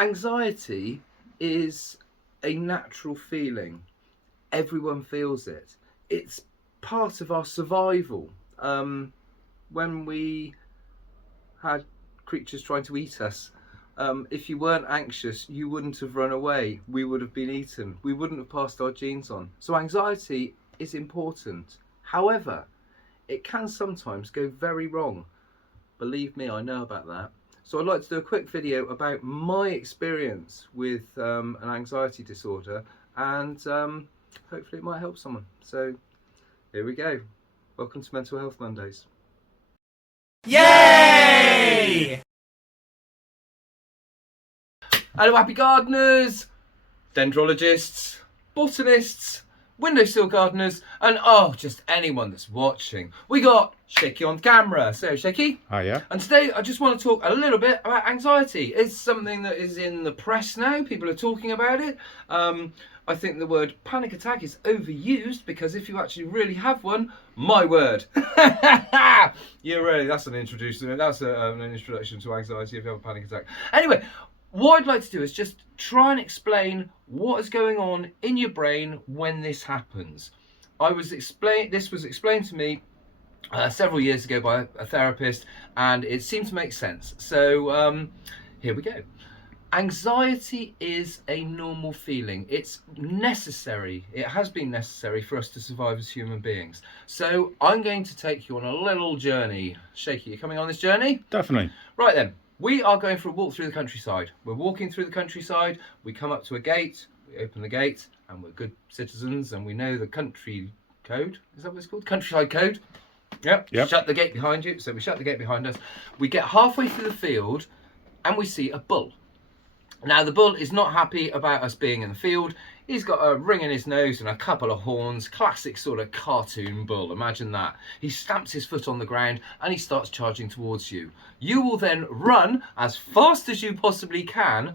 Anxiety is a natural feeling. Everyone feels it. It's part of our survival. When we had creatures trying to eat us, if you weren't anxious, you wouldn't have run away. We would have been eaten. We wouldn't have passed our genes on. So anxiety is important. However, it can sometimes go very wrong. Believe me, I know about that. So I'd like to do a quick video about my experience with an anxiety disorder, and hopefully it might help someone. So here we go. Welcome to Mental Health Mondays. Yay! Hello happy gardeners, dendrologists, botanists, windowsill gardeners, and just anyone that's watching. We got Shaky on camera. So Shaky. Hiya. And today I just want to talk a little bit about anxiety. It's something that is in the press now. People are talking about it. I think the word panic attack is overused, because if you actually really have one, my word. Yeah, really, that's an introduction. That's an introduction to anxiety if you have a panic attack. Anyway, what I'd like to do is just try and explain what is going on in your brain when this happens. This was explained to me several years ago by a therapist, and it seemed to make sense. So here we go. Anxiety is a normal feeling. It's necessary. It has been necessary for us to survive as human beings. So I'm going to take you on a little journey. Shaky, you coming on this journey? Definitely. Right then, we are going for a walk through the countryside. We're walking through the countryside, we come up to a gate, we open the gate, and we're good citizens, and we know the country code. Is that what it's called? Countryside code? Yep. Shut the gate behind you. So we shut the gate behind us. We get halfway through the field, and we see a bull. Now, the bull is not happy about us being in the field. He's got a ring in his nose and a couple of horns. Classic sort of cartoon bull, imagine that. He stamps his foot on the ground and he starts charging towards you. You will then run as fast as you possibly can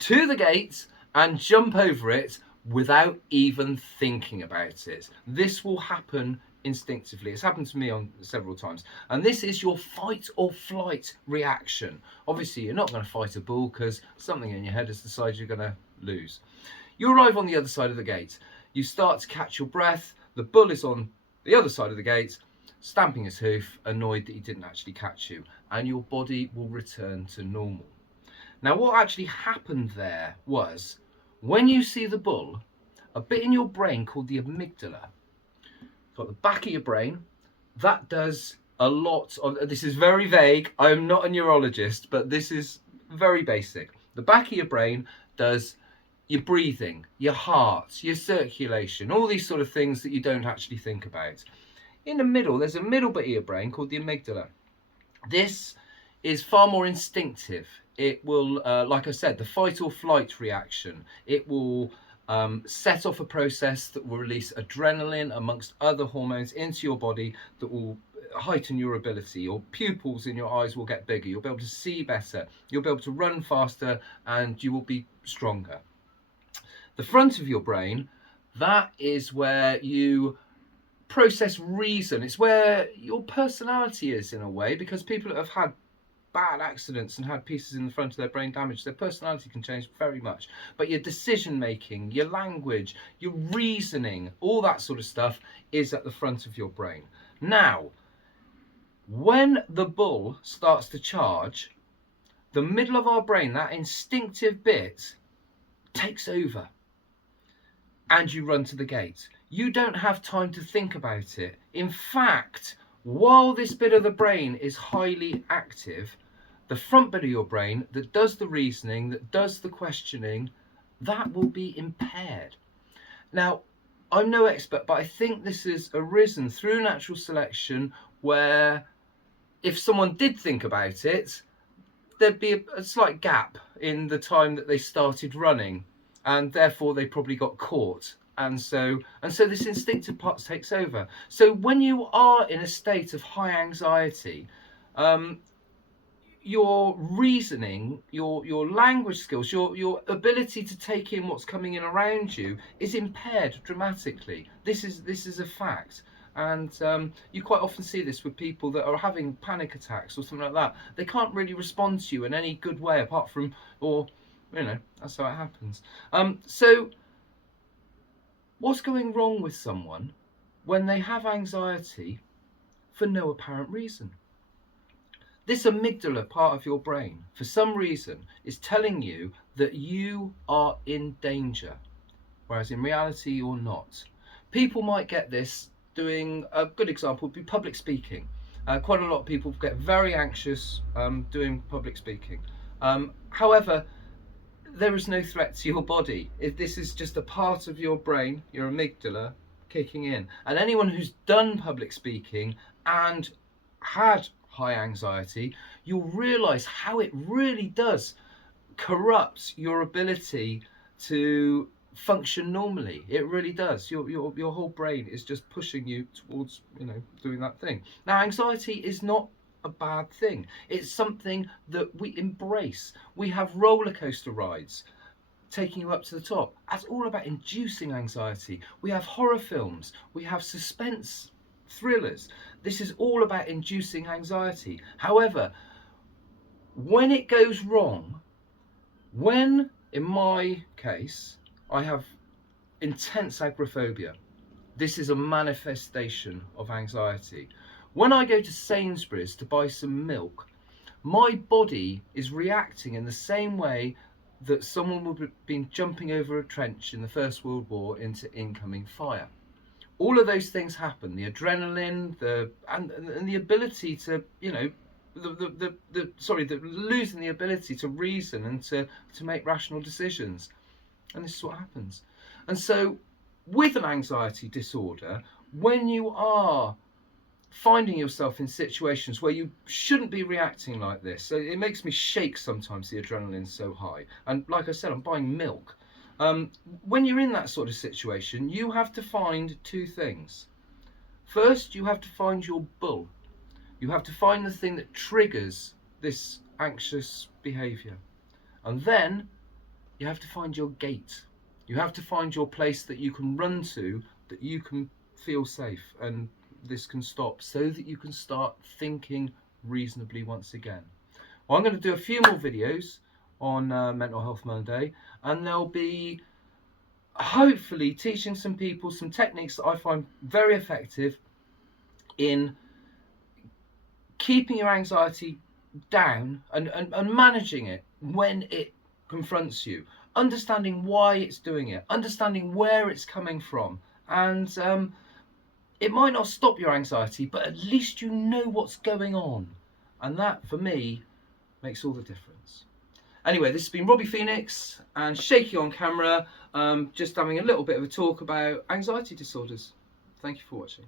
to the gate and jump over it without even thinking about it. This will happen instinctively. It's happened to me on several times, and this is your fight or flight reaction. Obviously you're not going to fight a bull, because something in your head has decided you're going to lose. You arrive on the other side of the gate. You start to catch your breath. The bull is on the other side of the gate, stamping his hoof, annoyed that he didn't actually catch you, and your body will return to normal. Now, what actually happened there was, when you see the bull, a bit in your brain called the amygdala, got the back of your brain, that does a lot of, this is very vague, I'm not a neurologist, but this is very basic. The back of your brain does your breathing, your heart, your circulation, all these sort of things that you don't actually think about. In the middle, there's a middle bit of your brain called the amygdala. This is far more instinctive. It will, like I said, the fight or flight reaction, it will set off a process that will release adrenaline amongst other hormones into your body that will heighten your ability. Your pupils in your eyes will get bigger. You'll be able to see better. You'll be able to run faster, and you will be stronger. The front of your brain, that is where you process reason. It's where your personality is, in a way, because people that have had bad accidents and had pieces in the front of their brain damaged, their personality can change very much. But your decision making, your language, your reasoning, all that sort of stuff is at the front of your brain. Now, when the bull starts to charge, the middle of our brain, that instinctive bit, takes over, and you run to the gate. You don't have time to think about it. In fact, while this bit of the brain is highly active, the front bit of your brain that does the reasoning, that does the questioning, that will be impaired. Now, I'm no expert, but I think this has arisen through natural selection, where if someone did think about it, there'd be a slight gap in the time that they started running, and therefore they probably got caught. And so this instinctive part takes over. So when you are in a state of high anxiety, your reasoning, your language skills, your ability to take in what's coming in around you is impaired dramatically. This is a fact. And you quite often see this with people that are having panic attacks or something like that. They can't really respond to you in any good way, apart from, or You know, that's how it happens. So what's going wrong with someone when they have anxiety for no apparent reason? This amygdala part of your brain, for some reason, is telling you that you are in danger, whereas in reality you're not. People might get this doing, a good example would be public speaking. Quite a lot of people get very anxious doing public speaking. However, there is no threat to your body. This is just a part of your brain, your amygdala, kicking in. And anyone who's done public speaking and had high anxiety, you'll realize how it really does corrupt your ability to function normally. It really does. Your whole brain is just pushing you towards, you know, doing that thing. Now, anxiety is not a bad thing. It's something that we embrace. We have roller coaster rides taking you up to the top. That's all about inducing anxiety. We have horror films, we have suspense thrillers. This is all about inducing anxiety. However, when it goes wrong, when in my case I have intense agoraphobia, this is a manifestation of anxiety. When I go to Sainsbury's to buy some milk, my body is reacting in the same way that someone would have been jumping over a trench in the First World War into incoming fire. All of those things happen. The adrenaline, and the ability to, you know, losing the ability to reason and to make rational decisions. And this is what happens. And so, with an anxiety disorder, when you are finding yourself in situations where you shouldn't be reacting like this, so it makes me shake sometimes, the adrenaline's so high. And like I said, I'm buying milk. When you're in that sort of situation, you have to find two things. First, you have to find your bull. You have to find the thing that triggers this anxious behavior. And then you have to find your gate. You have to find your place that you can run to, that you can feel safe and this can stop, so that you can start thinking reasonably once again. Well, I'm going to do a few more videos on Mental Health Monday, and they'll be hopefully teaching some people some techniques that I find very effective in keeping your anxiety down and managing it when it confronts you, understanding why it's doing it, understanding where it's coming from, and it might not stop your anxiety, but at least you know what's going on. And that, for me, makes all the difference. Anyway, this has been Robbie Phoenix and Shaky on Camera, just having a little bit of a talk about anxiety disorders. Thank you for watching.